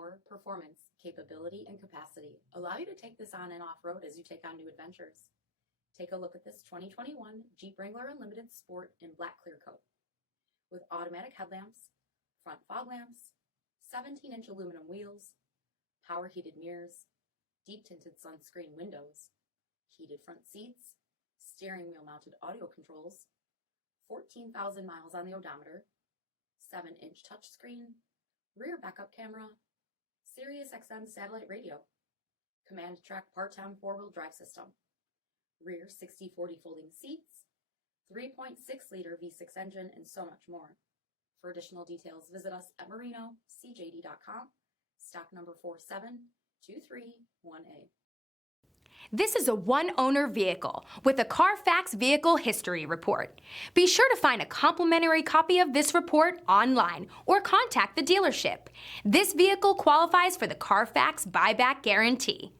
power, performance, capability, and capacity allow you to take this on and off-road as you take on new adventures. Take a look at this 2021 Jeep Wrangler Unlimited Sport in black clear coat. With automatic headlamps, front fog lamps, 17-inch aluminum wheels, power heated mirrors, deep tinted sunscreen windows, heated front seats, steering wheel mounted audio controls, 14,000 miles on the odometer, 7-inch touchscreen, rear backup camera, Sirius XM satellite radio, command track part-time four-wheel drive system, rear 60/40 folding seats, 3.6-liter V6 engine, and so much more. For additional details, visit us at marinocjd.com, stock number 47231A. This is a one-owner vehicle with a CARFAX Vehicle History Report. Be sure to find a complimentary copy of this report online or contact the dealership. This vehicle qualifies for the CARFAX Buyback Guarantee.